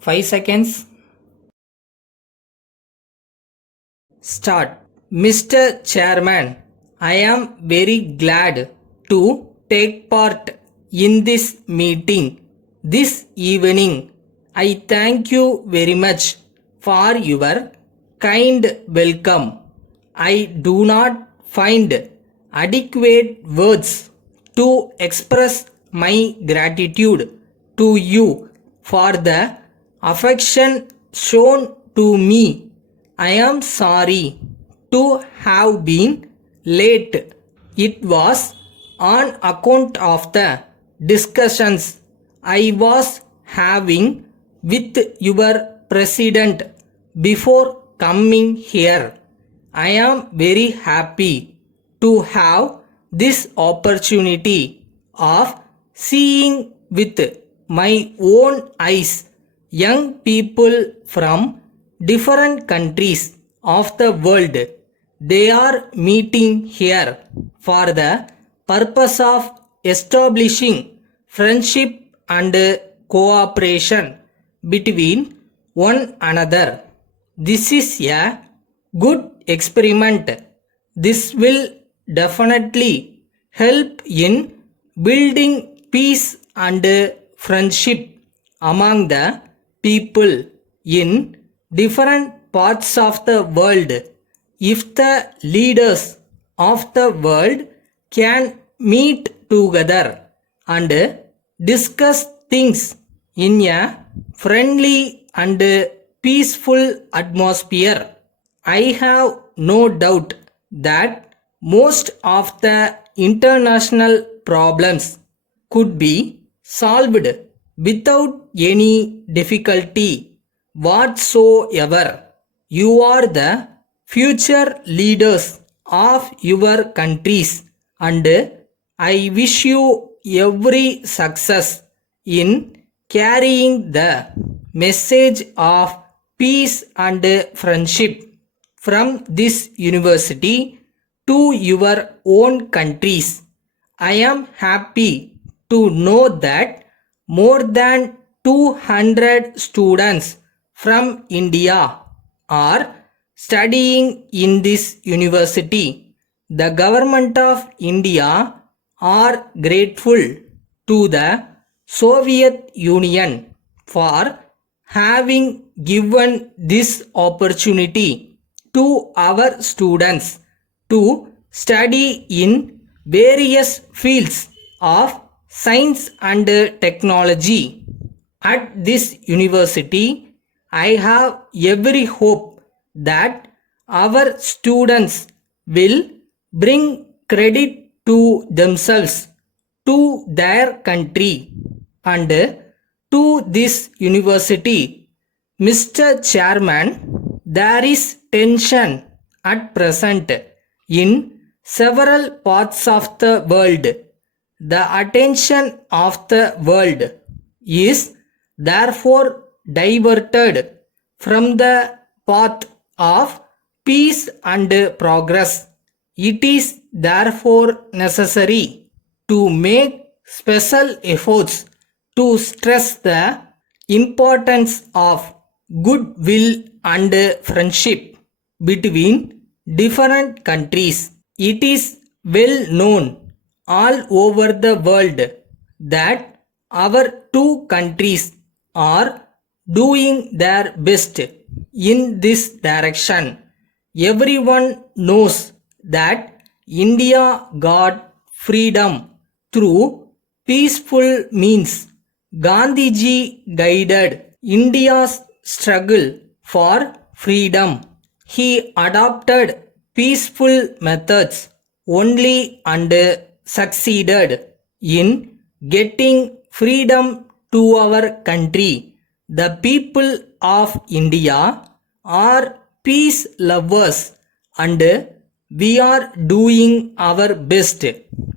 5 seconds. Start. Mr. Chairman, I am very glad to take part in this meeting this evening. I thank you very much for your kind welcome. I do not find adequate words to express my gratitude to you for the affection shown to me. I am sorry to have been late. It was on account of the discussions I was having with your president before coming here. I am very happy to have this opportunity of seeing with my own eyes young people from different countries of the world. They are meeting here for the purpose of establishing friendship and cooperation between one another. This is a good experiment. This will definitely help in building peace and friendship among the people in different parts of the world. If the leaders of the world can meet together and discuss things in a friendly and peaceful atmosphere, I have no doubt that most of the international problems could be solved without any difficulty whatsoever. You are the future leaders of your countries and I wish you every success in carrying the message of peace and friendship from this university to your own countries. I am happy to know that more than 200 students from India are studying in this university. The government of India are grateful to the Soviet Union for having given this opportunity to our students to study in various fields of science and technology. At this university, I have every hope that our students will bring credit to themselves, to their country, and to this university. Mr. Chairman, there is tension at present in several parts of the world. The attention of the world is therefore diverted from the path of peace and progress. It is therefore necessary to make special efforts to stress the importance of goodwill and friendship between different countries. It is well known all over the world that our two countries are doing their best in this direction. Everyone knows that India got freedom through peaceful means. Gandhiji guided India's struggle for freedom. He adopted peaceful methods only and succeeded in getting freedom to our country. The people of India are peace lovers and we are doing our best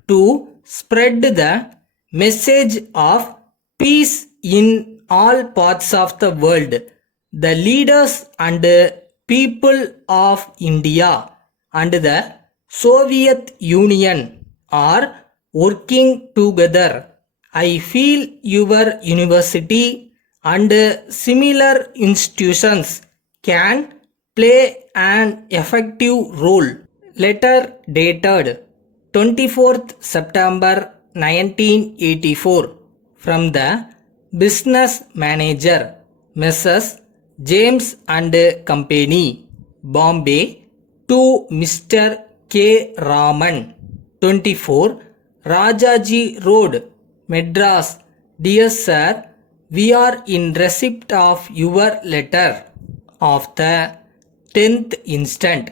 to spread the message of peace in all parts of the world. The leaders and people of India and the Soviet Union are working together. I feel your university and similar institutions can play an effective role. Letter dated 24th September 1984 from the business manager Mrs. James and Company, Bombay, to Mr. K. Raman, 24 Rajaji Road, Madras. Dear Sir, we are in receipt of your letter of the 10th instant,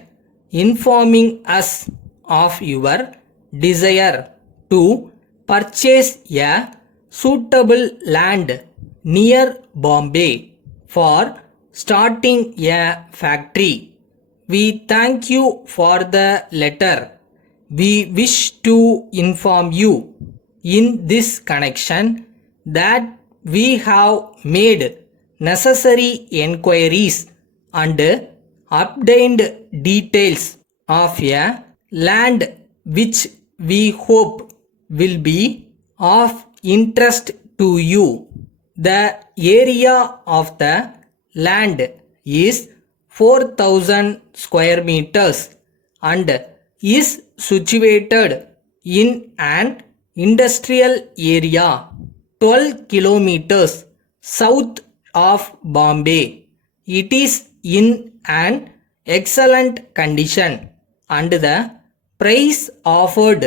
informing us of your desire to purchase a suitable land near Bombay for starting a factory. We thank you for the letter. We wish to inform you in this connection that we have made necessary enquiries and obtained details of a land which we hope will be of interest to you. The area of the land is 4,000 square meters and is situated in an industrial area 12 kilometers south of Bombay. It is in an excellent condition and the price offered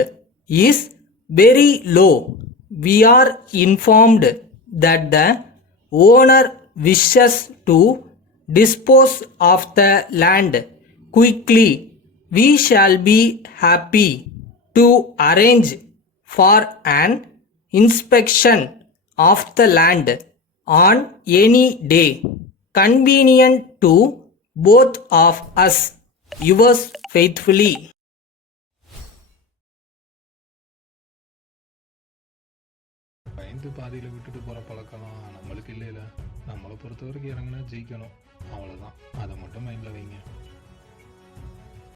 is very low. We are informed that the owner wishes to dispose of the land quickly. We shall be happy to arrange for an inspection of the land on any day convenient to both of us. Yours faithfully. பயந்து பாதியில் விட்டுட்டு போகிற பழக்கலாம் நம்மளுக்கு இல்லைல்ல. நம்மளை பொறுத்த வரைக்கும் இறங்கினா ஜெயிக்கணும், அவ்வளோதான். அதை மட்டும் மைண்டில் வைங்க.